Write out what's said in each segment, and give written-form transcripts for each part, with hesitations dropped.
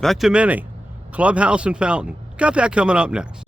Specta Mini Clubhouse and Fountain. Got that coming up next.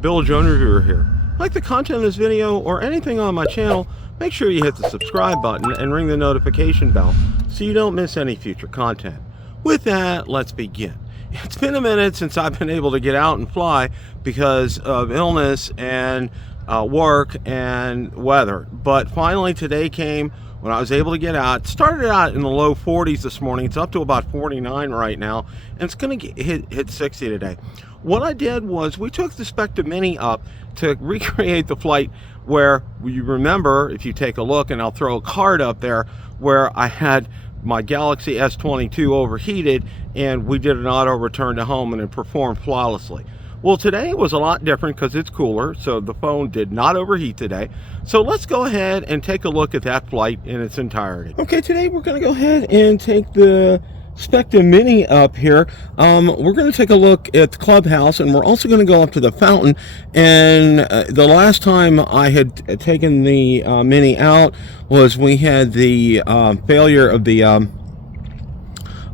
Bill Jones Reviewer here. Like the content of this video or anything on my channel, make sure you hit the subscribe button and ring the notification bell so you don't miss any future content. With that, let's begin. It's been a minute since I've been able to get out and fly because of illness and work and weather. But finally today came when I was able to get out. It started out in the low 40s this morning. It's up to about 49 right now, and it's going to hit 60 today. What I did was we took the Specta Mini up to recreate the flight where you remember, if you take a look, and I'll throw a card up there, where I had my Galaxy S22 overheated and we did an auto return to home and it performed flawlessly. Well, today was a lot different because it's cooler, so the phone did not overheat today. So let's go ahead and take a look at that flight in its entirety. Okay, today we're going to go ahead and take the Specta Mini up here. We're going to take a look at the clubhouse, and we're also going to go up to the fountain. And the last time I had taken the Mini out was we had the failure of the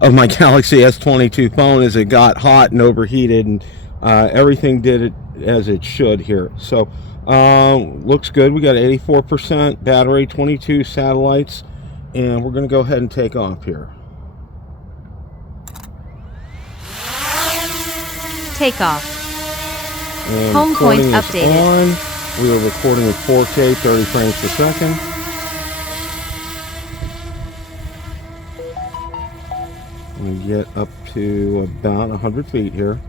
of my Galaxy S22 phone as it got hot and overheated, and everything did it as it should here. So looks good. We got 84% battery, 22 satellites, and we're going to go ahead and take off here. Takeoff. And home point updated. On. We are recording at 4K, 30 frames per second. I'm going to get up to about 100 feet here.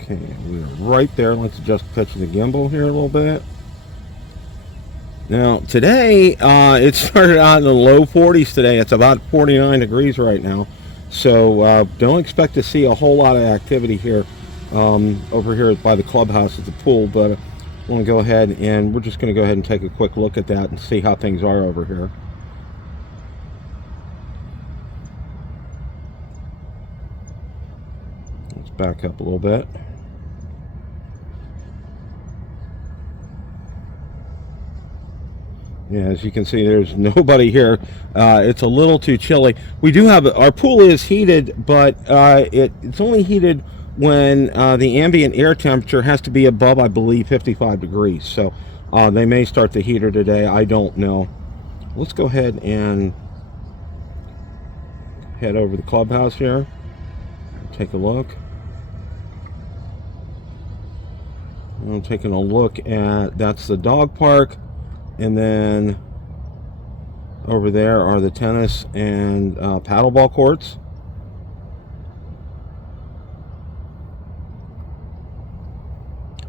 Okay, we are right there. Let's adjust the pitch of the gimbal here a little bit. Now, today, it started out in the low 40s today. It's about 49 degrees right now. So don't expect to see a whole lot of activity here over here by the clubhouse at the pool, but I want to go ahead and we're just going to go ahead and take a quick look at that and see how things are over here. Let's back up a little bit. Yeah, as you can see, there's nobody here. It's a little too chilly. We do have, our pool is heated, but it's only heated when the ambient air temperature has to be above, I believe, 55 degrees. So they may start the heater today. I don't know. Let's go ahead and head over to the clubhouse here. Take a look. I'm taking a look at, that's the dog park. And then over there are the tennis and paddleball courts.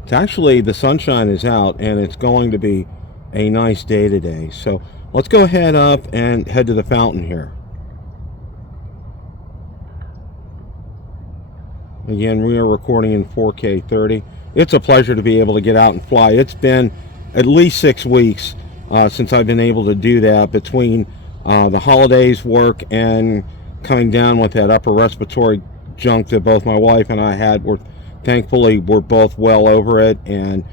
It's actually, the sunshine is out and it's going to be a nice day today. So let's go ahead up and head to the fountain here. Again, we are recording in 4K 30. It's a pleasure to be able to get out and fly. It's been at least 6 weeks since I've been able to do that, between the holidays, work, and coming down with that upper respiratory junk that both my wife and I had. Thankfully, we're both well over it and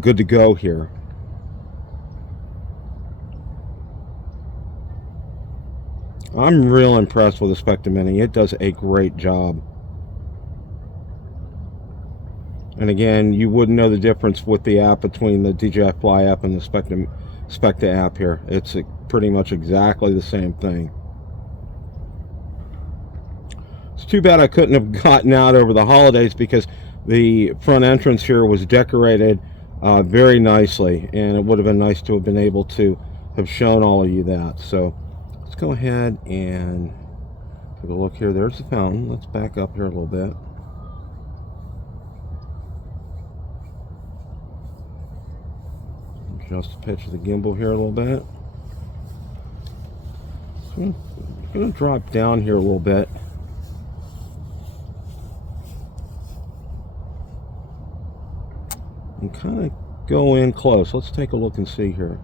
good to go here. I'm real impressed with the Specta Mini. It does a great job. And again, you wouldn't know the difference with the app between the DJI Fly app and the Specta app here. It's pretty much exactly the same thing. It's too bad I couldn't have gotten out over the holidays because the front entrance here was decorated very nicely, and it would have been nice to have been able to have shown all of you that. So let's go ahead and take a look here. There's the fountain. Let's back up here a little bit. Adjust the pitch of the gimbal here a little bit. So I'm going to drop down here a little bit. And kind of go in close. Let's take a look and see here.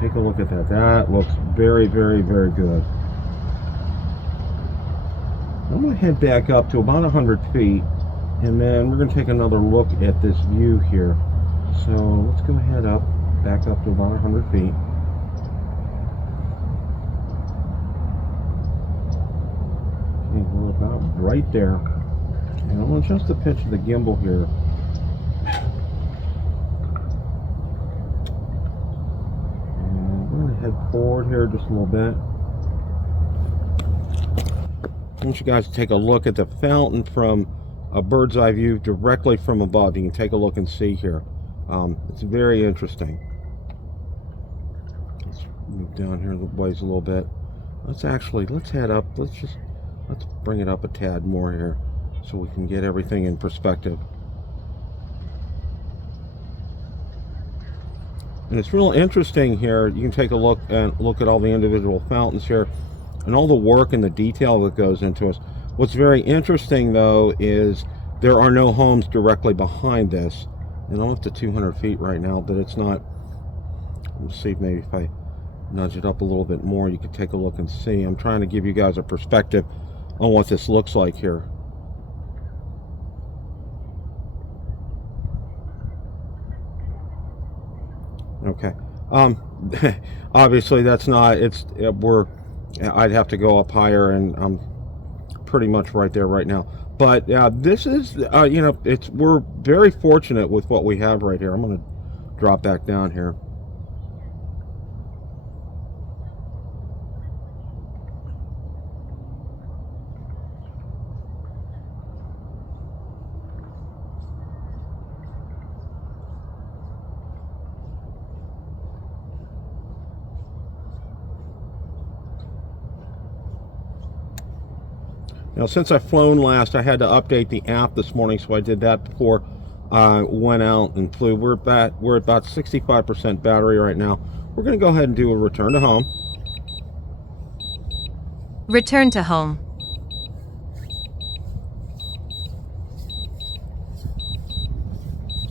Take a look at that. That looks very, very, very good. I'm going to head back up to about 100 feet, and then we're going to take another look at this view here. So let's go ahead back up to about 100 feet. Okay, we're about right there. And I'm going to adjust the pitch of the gimbal here. And we're going to head forward here just a little bit. I want you guys to take a look at the fountain from a bird's eye view directly from above. You can take a look and see here. It's very interesting. Let's move down here the ways a little bit. Let's head up. Let's bring it up a tad more here so we can get everything in perspective. And it's real interesting here. You can take a look at all the individual fountains here and all the work and the detail that goes into us. What's very interesting though is there are no homes directly behind this. And I'm up to 200 feet right now, but it's not. Let's see, maybe if I nudge it up a little bit more, you could take a look and see. I'm trying to give you guys a perspective on what this looks like here. Okay. Obviously that's not, I'd have to go up higher, and I'm pretty much right there right now. But this is, you know, we're very fortunate with what we have right here. I'm going to drop back down here. Now, since I've flown last, I had to update the app this morning, so I did that before I went out and flew. We're at about 65% battery right now. We're going to go ahead and do a return to home. Return to home.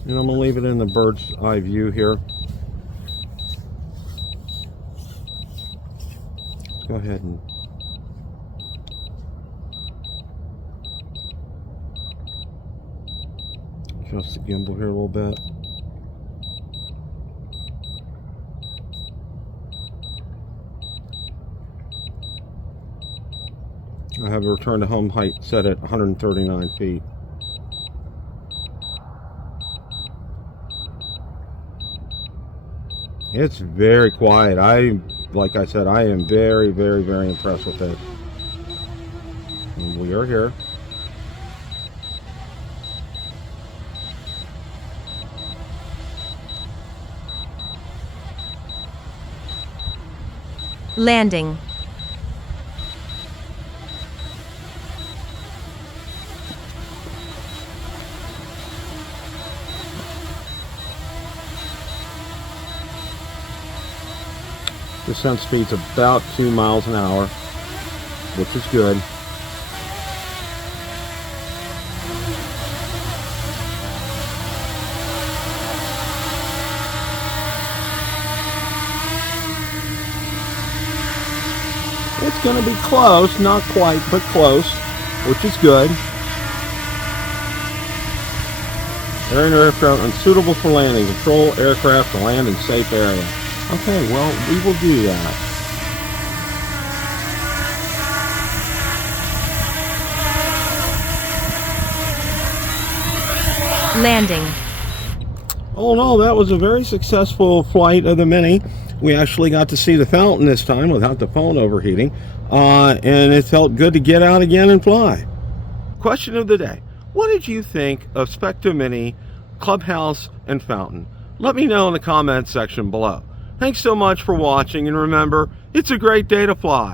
And I'm going to leave it in the bird's eye view here. Let's go ahead and adjust the gimbal here a little bit. I have a return to home height set at 139 feet. It's very quiet. Like I said, I am very, very, very impressed with it. And we are here. Landing. Descent speed's about 2 miles an hour, which is good. It's going to be close, not quite, but close, which is good. Air and aircraft unsuitable for landing. Control aircraft to land in safe area. Okay, well, we will do that. Landing. All in all, that was a very successful flight of the Mini. We actually got to see the fountain this time without the phone overheating, and it felt good to get out again and fly. Question of the day. What did you think of Specta Mini, Clubhouse, and Fountain? Let me know in the comments section below. Thanks so much for watching, and remember, it's a great day to fly.